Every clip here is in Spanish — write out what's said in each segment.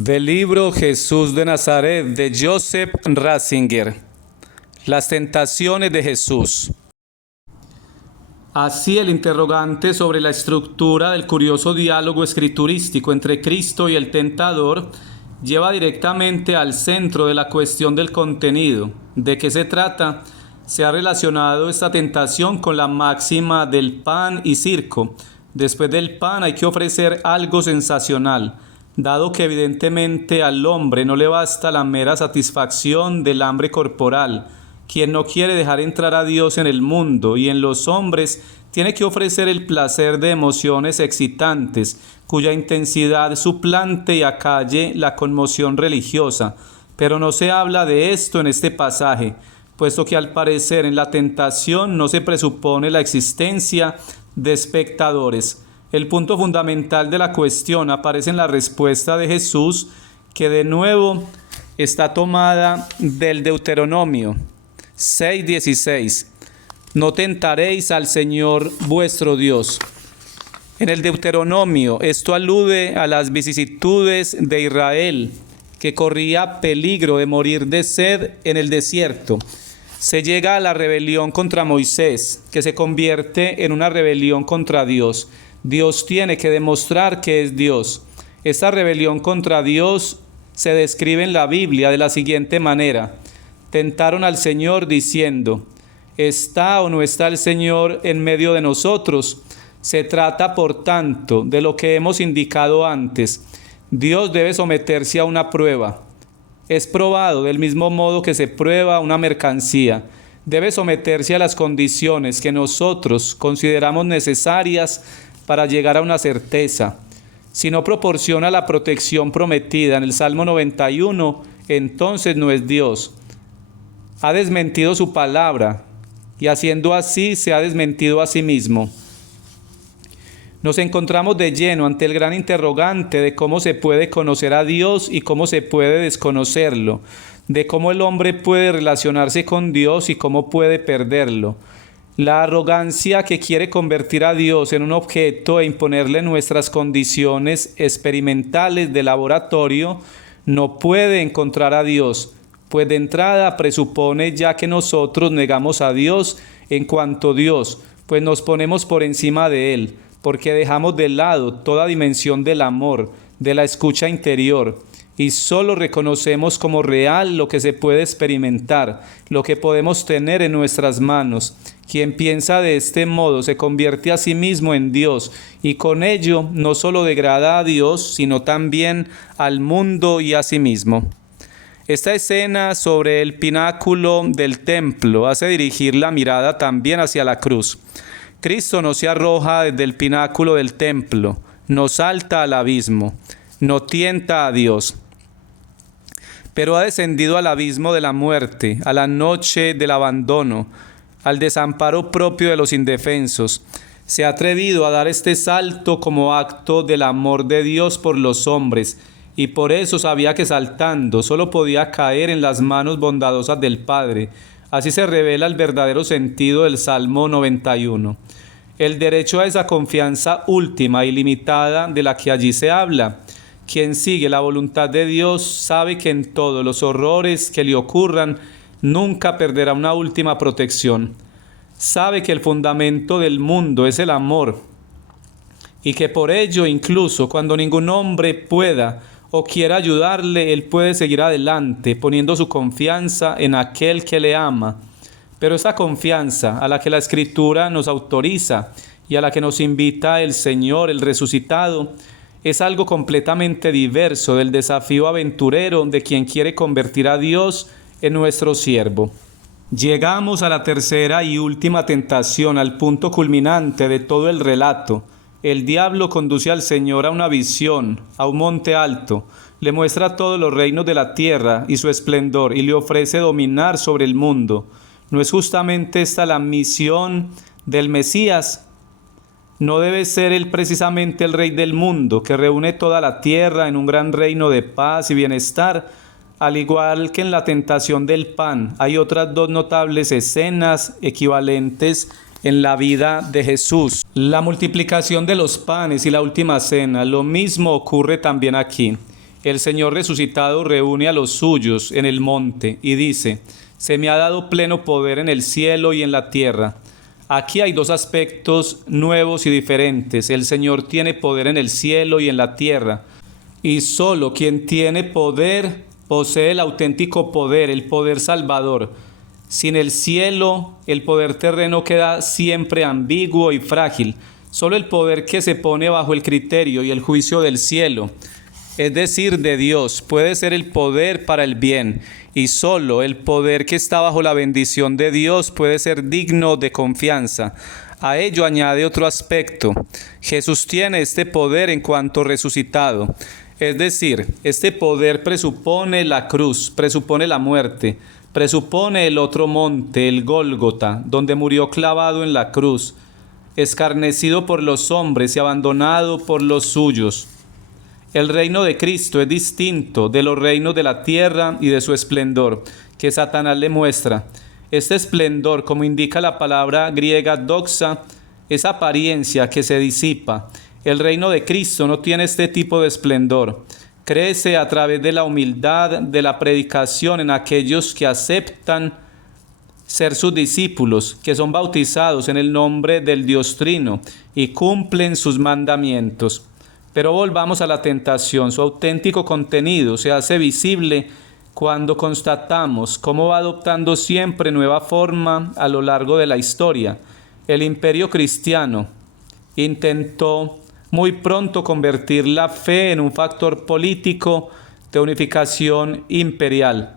Del libro Jesús de Nazaret de Joseph Ratzinger. Las tentaciones de Jesús. Así el interrogante sobre la estructura del curioso diálogo escriturístico entre Cristo y el tentador lleva directamente al centro de la cuestión del contenido. ¿De qué se trata? Se ha relacionado esta tentación con la máxima del pan y circo. Después del pan hay que ofrecer algo sensacional, dado que evidentemente al hombre no le basta la mera satisfacción del hambre corporal, quien no quiere dejar entrar a Dios en el mundo, y en los hombres tiene que ofrecer el placer de emociones excitantes, cuya intensidad suplante y acalle la conmoción religiosa. Pero no se habla de esto en este pasaje, puesto que al parecer en la tentación no se presupone la existencia de espectadores. El punto fundamental de la cuestión aparece en la respuesta de Jesús, que de nuevo está tomada del Deuteronomio 6:16. No tentaréis al Señor vuestro Dios. En el Deuteronomio esto alude a las vicisitudes de Israel, que corría peligro de morir de sed en el desierto. Se llega a la rebelión contra Moisés, que se convierte en una rebelión contra Dios. Dios tiene que demostrar que es Dios. Esta rebelión contra Dios se describe en la Biblia de la siguiente manera: tentaron al Señor diciendo, ¿está o no está el Señor en medio de nosotros? Se trata, por tanto, de lo que hemos indicado antes. Dios debe someterse a una prueba. Es probado del mismo modo que se prueba una mercancía. Debe someterse a las condiciones que nosotros consideramos necesarias para llegar a una certeza. Si no proporciona la protección prometida en el Salmo 91, entonces no es Dios. Ha desmentido su palabra, y haciendo así se ha desmentido a sí mismo. Nos encontramos de lleno ante el gran interrogante de cómo se puede conocer a Dios y cómo se puede desconocerlo, de cómo el hombre puede relacionarse con Dios y cómo puede perderlo. La arrogancia que quiere convertir a Dios en un objeto e imponerle nuestras condiciones experimentales de laboratorio no puede encontrar a Dios, pues de entrada presupone ya que nosotros negamos a Dios en cuanto Dios, pues nos ponemos por encima de Él, porque dejamos de lado toda dimensión del amor, de la escucha interior, y solo reconocemos como real lo que se puede experimentar, lo que podemos tener en nuestras manos. Quien piensa de este modo se convierte a sí mismo en Dios, y con ello no solo degrada a Dios, sino también al mundo y a sí mismo. Esta escena sobre el pináculo del templo hace dirigir la mirada también hacia la cruz. Cristo no se arroja desde el pináculo del templo, no salta al abismo, no tienta a Dios, pero ha descendido al abismo de la muerte, a la noche del abandono, al desamparo propio de los indefensos. Se ha atrevido a dar este salto como acto del amor de Dios por los hombres, y por eso sabía que saltando solo podía caer en las manos bondadosas del Padre. Así se revela el verdadero sentido del Salmo 91. El derecho a esa confianza última y limitada de la que allí se habla. Quien sigue la voluntad de Dios sabe que en todos los horrores que le ocurran nunca perderá una última protección. Sabe que el fundamento del mundo es el amor, y que por ello, incluso cuando ningún hombre pueda o quiera ayudarle, él puede seguir adelante, poniendo su confianza en aquel que le ama. Pero esa confianza a la que la Escritura nos autoriza y a la que nos invita el Señor, el resucitado, es algo completamente diverso del desafío aventurero de quien quiere convertir a Dios en nuestro siervo. Llegamos a la tercera y última tentación, al punto culminante de todo el relato. El diablo conduce al Señor a una visión, a un monte alto, le muestra todos los reinos de la tierra y su esplendor, y le ofrece dominar sobre el mundo. ¿No es justamente esta la misión del Mesías? ¿No debe ser él precisamente el rey del mundo, que reúne toda la tierra en un gran reino de paz y bienestar? Al igual que en la tentación del pan, hay otras dos notables escenas equivalentes en la vida de Jesús. La multiplicación de los panes y la última cena. Lo mismo ocurre también aquí. el Señor resucitado reúne a los suyos en el monte y dice: se me ha dado pleno poder en el cielo y en la tierra. Aquí hay dos aspectos nuevos y diferentes. El Señor tiene poder en el cielo y en la tierra, y solo quien tiene poder posee el auténtico poder, el poder salvador. Sin el cielo, el poder terreno queda siempre ambiguo y frágil. Solo el poder que se pone bajo el criterio y el juicio del cielo, es decir, de Dios, puede ser el poder para el bien, y solo el poder que está bajo la bendición de Dios puede ser digno de confianza. A ello añade otro aspecto: Jesús tiene este poder en cuanto resucitado, es decir, este poder presupone la cruz, presupone la muerte, presupone el otro monte, el Gólgota, donde murió clavado en la cruz, escarnecido por los hombres y abandonado por los suyos. El reino de Cristo es distinto de los reinos de la tierra y de su esplendor, que Satanás le muestra. Este esplendor, como indica la palabra griega doxa, es apariencia que se disipa. El reino de Cristo no tiene este tipo de esplendor. Crece a través de la humildad, de la predicación en aquellos que aceptan ser sus discípulos, que son bautizados en el nombre del Dios Trino y cumplen sus mandamientos. Pero volvamos a la tentación. Su auténtico contenido se hace visible cuando constatamos cómo va adoptando siempre nueva forma a lo largo de la historia. El imperio cristiano intentó muy pronto convertir la fe en un factor político de unificación imperial.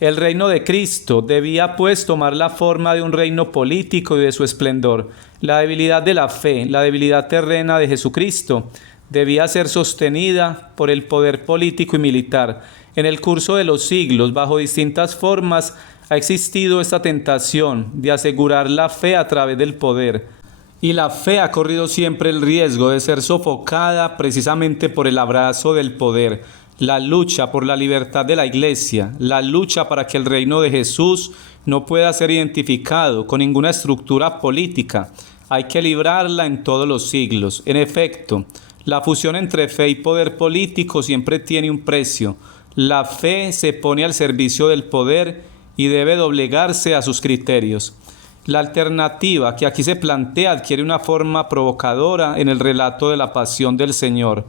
El reino de Cristo debía pues tomar la forma de un reino político y de su esplendor. La debilidad de la fe, la debilidad terrena de Jesucristo, debía ser sostenida por el poder político y militar. En el curso de los siglos, bajo distintas formas, ha existido esta tentación de asegurar la fe a través del poder. Y la fe ha corrido siempre el riesgo de ser sofocada precisamente por el abrazo del poder. La lucha por la libertad de la Iglesia, la lucha para que el reino de Jesús no pueda ser identificado con ninguna estructura política, hay que librarla en todos los siglos. En efecto, la fusión entre fe y poder político siempre tiene un precio. La fe se pone al servicio del poder y debe doblegarse a sus criterios. La alternativa que aquí se plantea adquiere una forma provocadora en el relato de la pasión del Señor.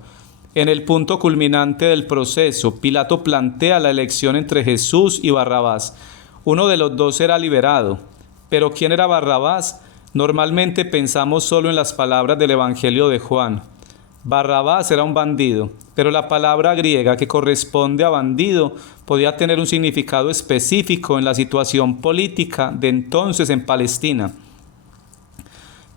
En el punto culminante del proceso, Pilato plantea la elección entre Jesús y Barrabás. Uno de los dos será liberado. ¿Pero quién era Barrabás? Normalmente pensamos solo en las palabras del Evangelio de Juan. Barrabás era un bandido, pero la palabra griega que corresponde a bandido podía tener un significado específico en la situación política de entonces en Palestina.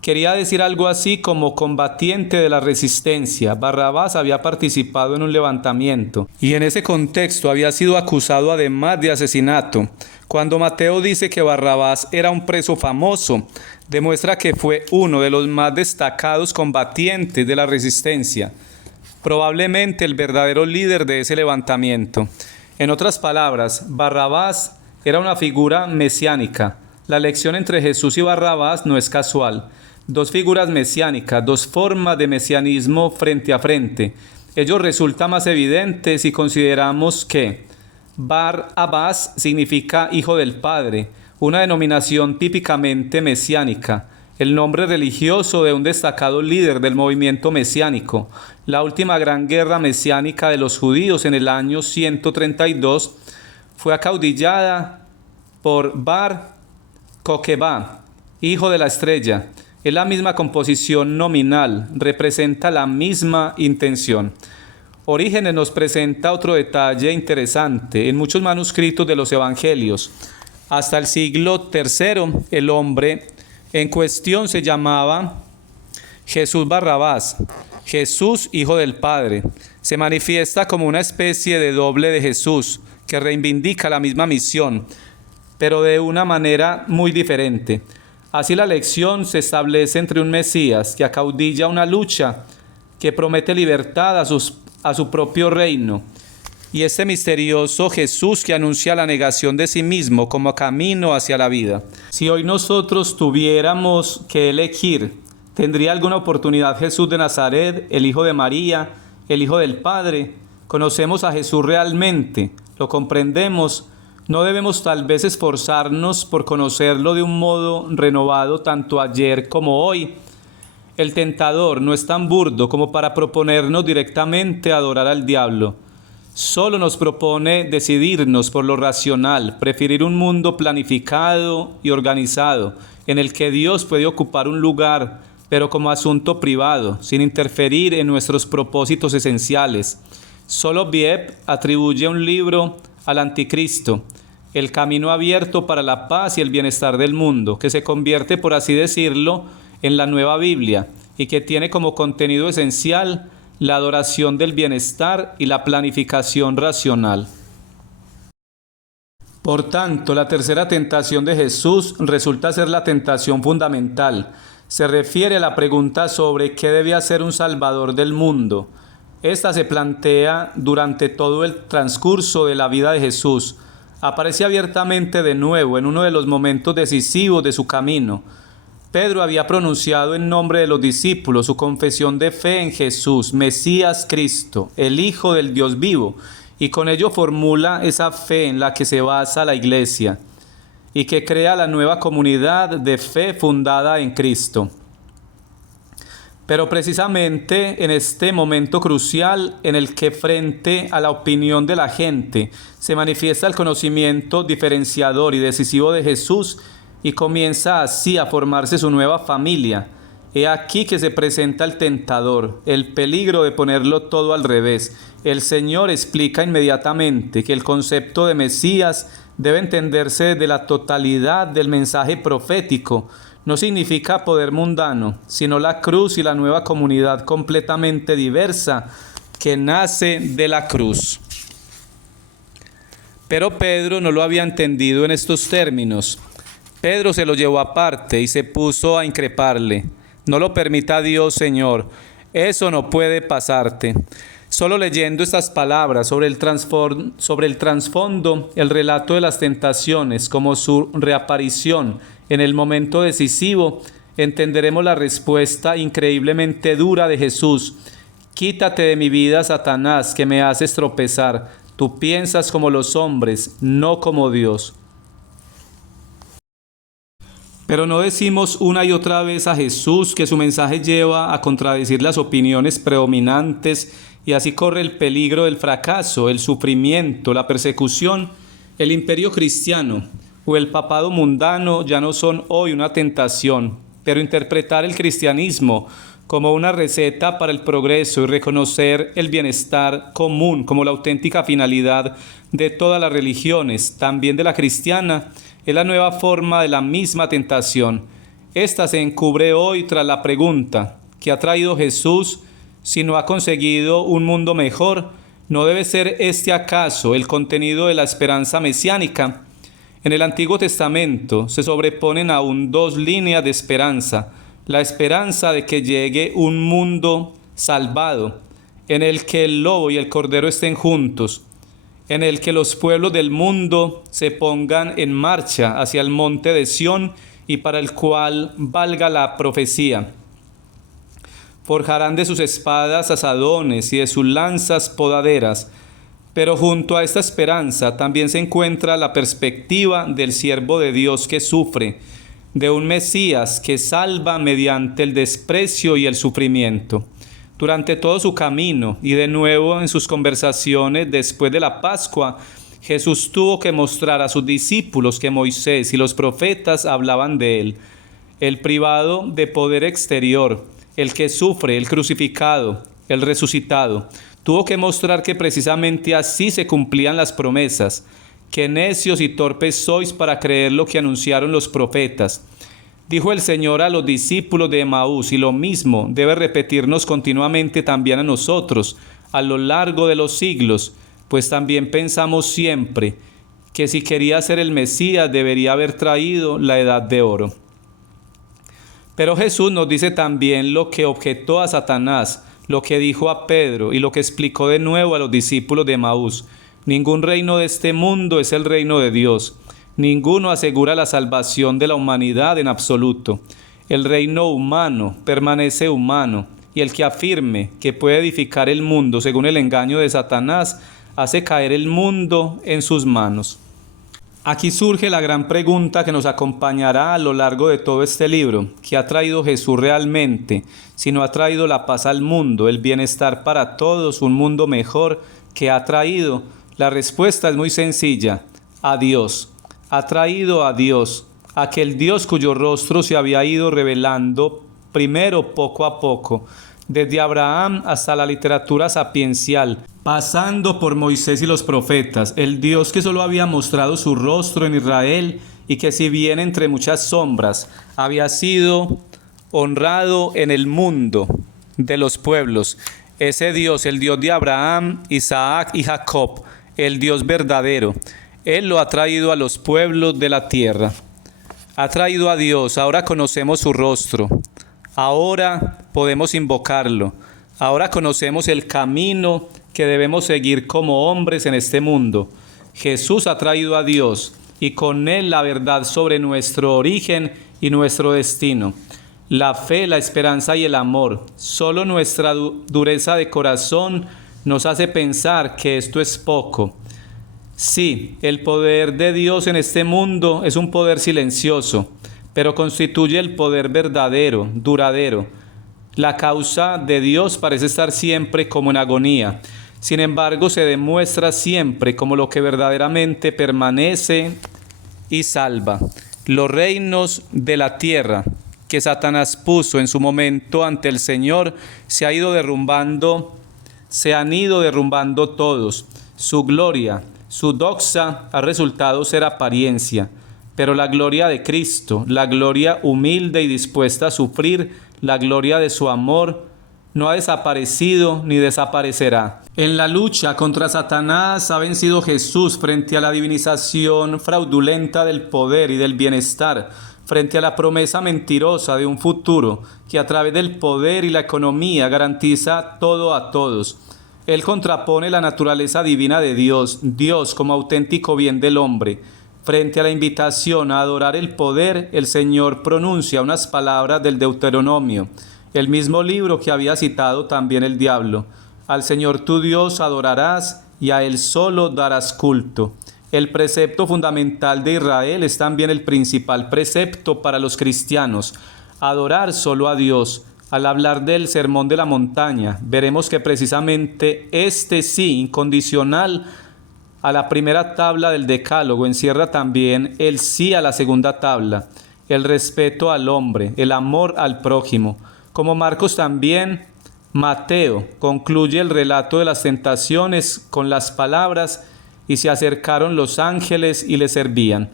Quería decir algo así como combatiente de la resistencia. Barrabás había participado en un levantamiento y en ese contexto había sido acusado además de asesinato. Cuando Mateo dice que Barrabás era un preso famoso, demuestra que fue uno de los más destacados combatientes de la resistencia, probablemente el verdadero líder de ese levantamiento. En otras palabras, Barrabás era una figura mesiánica. La elección entre Jesús y Barrabás no es casual. Dos figuras mesiánicas, dos formas de mesianismo frente a frente. Ello resulta más evidente si consideramos que Bar-Abás significa hijo del Padre, una denominación típicamente mesiánica, el nombre religioso de un destacado líder del movimiento mesiánico. La última gran guerra mesiánica de los judíos en el año 132 fue acaudillada por Bar Coquebá, hijo de la estrella. Es la misma composición nominal, representa la misma intención. Orígenes nos presenta otro detalle interesante. En muchos manuscritos de los evangelios, hasta el siglo III, el hombre en cuestión se llamaba Jesús Barrabás, Jesús hijo del Padre. Se manifiesta como una especie de doble de Jesús, que reivindica la misma misión, pero de una manera muy diferente. Así la elección se establece entre un Mesías que acaudilla una lucha que promete libertad a su propio reino, y este misterioso Jesús que anuncia la negación de sí mismo como camino hacia la vida. Si hoy nosotros tuviéramos que elegir, ¿tendría alguna oportunidad Jesús de Nazaret, el hijo de María, el Hijo del Padre, conocemos a Jesús realmente, lo comprendemos, no debemos tal vez esforzarnos por conocerlo de un modo renovado tanto ayer como hoy. El tentador no es tan burdo como para proponernos directamente adorar al diablo. Solo nos propone decidirnos por lo racional, preferir un mundo planificado y organizado, en el que Dios puede ocupar un lugar, pero como asunto privado, sin interferir en nuestros propósitos esenciales. Soloviev atribuye un libro al anticristo, el camino abierto para la paz y el bienestar del mundo, que se convierte, por así decirlo, en la nueva Biblia, y que tiene como contenido esencial la adoración del bienestar y la planificación racional. Por tanto, la tercera tentación de Jesús resulta ser la tentación fundamental. Se refiere a la pregunta sobre qué debe hacer un Salvador del mundo. Esta se plantea durante todo el transcurso de la vida de Jesús. Aparece abiertamente de nuevo en uno de los momentos decisivos de su camino. Pedro había pronunciado en nombre de los discípulos su confesión de fe en Jesús, Mesías Cristo, el Hijo del Dios vivo, y con ello formula esa fe en la que se basa la Iglesia y que crea la nueva comunidad de fe fundada en Cristo. Pero precisamente en este momento crucial en el que frente a la opinión de la gente se manifiesta el conocimiento diferenciador y decisivo de Jesús y comienza así a formarse su nueva familia, he aquí que se presenta el tentador, el peligro de ponerlo todo al revés. El Señor explica inmediatamente que el concepto de Mesías debe entenderse desde la totalidad del mensaje profético. No significa poder mundano, sino la cruz y la nueva comunidad completamente diversa que nace de la cruz. Pero Pedro no lo había entendido en estos términos. Pedro se lo llevó aparte y se puso a increparle. No lo permita Dios, Señor. Eso no puede pasarte. Solo leyendo estas palabras sobre el trasfondo, el relato de las tentaciones, como su reaparición en el momento decisivo, entenderemos la respuesta increíblemente dura de Jesús. Quítate de mi vida, Satanás, que me haces tropezar. Tú piensas como los hombres, no como Dios. Pero no decimos una y otra vez a Jesús que su mensaje lleva a contradecir las opiniones predominantes y así corre el peligro del fracaso, el sufrimiento, la persecución. El imperio cristiano o el papado mundano ya no son hoy una tentación, pero interpretar el cristianismo como una receta para el progreso y reconocer el bienestar común como la auténtica finalidad de todas las religiones, también de la cristiana, es la nueva forma de la misma tentación. Esta se encubre hoy tras la pregunta: ¿qué ha traído Jesús si no ha conseguido un mundo mejor? ¿No debe ser este acaso el contenido de la esperanza mesiánica? En el Antiguo Testamento se sobreponen aún dos líneas de esperanza: la esperanza de que llegue un mundo salvado, en el que el lobo y el cordero estén juntos, en el que los pueblos del mundo se pongan en marcha hacia el monte de Sión y para el cual valga la profecía. Forjarán de sus espadas asadones y de sus lanzas podaderas. Pero junto a esta esperanza también se encuentra la perspectiva del siervo de Dios que sufre, de un Mesías que salva mediante el desprecio y el sufrimiento. Durante todo su camino y de nuevo en sus conversaciones después de la Pascua, Jesús tuvo que mostrar a sus discípulos que Moisés y los profetas hablaban de él, el privado de poder exterior, el que sufre, el crucificado, el resucitado. Tuvo que mostrar que precisamente así se cumplían las promesas. Qué necios y torpes sois para creer lo que anunciaron los profetas. Dijo el Señor a los discípulos de Emaús, y lo mismo debe repetirnos continuamente también a nosotros a lo largo de los siglos, pues también pensamos siempre que si quería ser el Mesías debería haber traído la edad de oro. Pero Jesús nos dice también lo que objetó a Satanás, lo que dijo a Pedro y lo que explicó de nuevo a los discípulos de Emaús. Ningún reino de este mundo es el reino de Dios. Ninguno asegura la salvación de la humanidad en absoluto. El reino humano permanece humano y el que afirme que puede edificar el mundo según el engaño de Satanás, hace caer el mundo en sus manos. Aquí surge la gran pregunta que nos acompañará a lo largo de todo este libro. ¿Qué ha traído Jesús realmente? Si no ha traído la paz al mundo, el bienestar para todos, un mundo mejor, ¿qué ha traído? La respuesta es muy sencilla: a Dios. Ha traído a Dios, aquel Dios cuyo rostro se había ido revelando primero poco a poco, desde Abraham hasta la literatura sapiencial, pasando por Moisés y los profetas, el Dios que solo había mostrado su rostro en Israel y que, si bien entre muchas sombras había sido honrado en el mundo de los pueblos, ese Dios, el Dios de Abraham, Isaac y Jacob, el Dios verdadero, Él lo ha traído a los pueblos de la tierra. Ha traído a Dios, ahora conocemos su rostro, ahora podemos invocarlo, ahora conocemos el camino que debemos seguir como hombres en este mundo. Jesús ha traído a Dios y con Él la verdad sobre nuestro origen y nuestro destino. La fe, la esperanza y el amor. Solo nuestra dureza de corazón nos hace pensar que esto es poco. Sí, el poder de Dios en este mundo es un poder silencioso, pero constituye el poder verdadero, duradero. La causa de Dios parece estar siempre como en agonía. Sin embargo, se demuestra siempre como lo que verdaderamente permanece y salva. Los reinos de la tierra que Satanás puso en su momento ante el Señor se han ido derrumbando todos. Su gloria, su doxa ha resultado ser apariencia, pero la gloria de Cristo, la gloria humilde y dispuesta a sufrir, la gloria de su amor, no ha desaparecido ni desaparecerá. En la lucha contra Satanás ha vencido Jesús frente a la divinización fraudulenta del poder y del bienestar, frente a la promesa mentirosa de un futuro que a través del poder y la economía garantiza todo a todos. Él contrapone la naturaleza divina de Dios, Dios como auténtico bien del hombre. Frente a la invitación a adorar el poder, el Señor pronuncia unas palabras del Deuteronomio, el mismo libro que había citado también el diablo. Al Señor tu Dios adorarás y a Él solo darás culto. El precepto fundamental de Israel es también el principal precepto para los cristianos: adorar solo a Dios. Al hablar del Sermón de la Montaña, veremos que precisamente este sí incondicional a la primera tabla del Decálogo encierra también el sí a la segunda tabla, el respeto al hombre, el amor al prójimo. Como Marcos, también Mateo concluye el relato de las tentaciones con las palabras: y se acercaron los ángeles y le servían.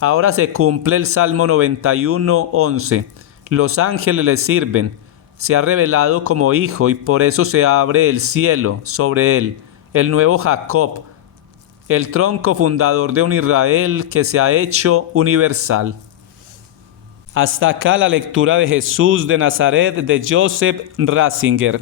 Ahora se cumple el Salmo 91:11. Los ángeles le sirven. Se ha revelado como hijo y por eso se abre el cielo sobre él, el nuevo Jacob, el tronco fundador de un Israel que se ha hecho universal. Hasta acá la lectura de Jesús de Nazaret de Joseph Ratzinger.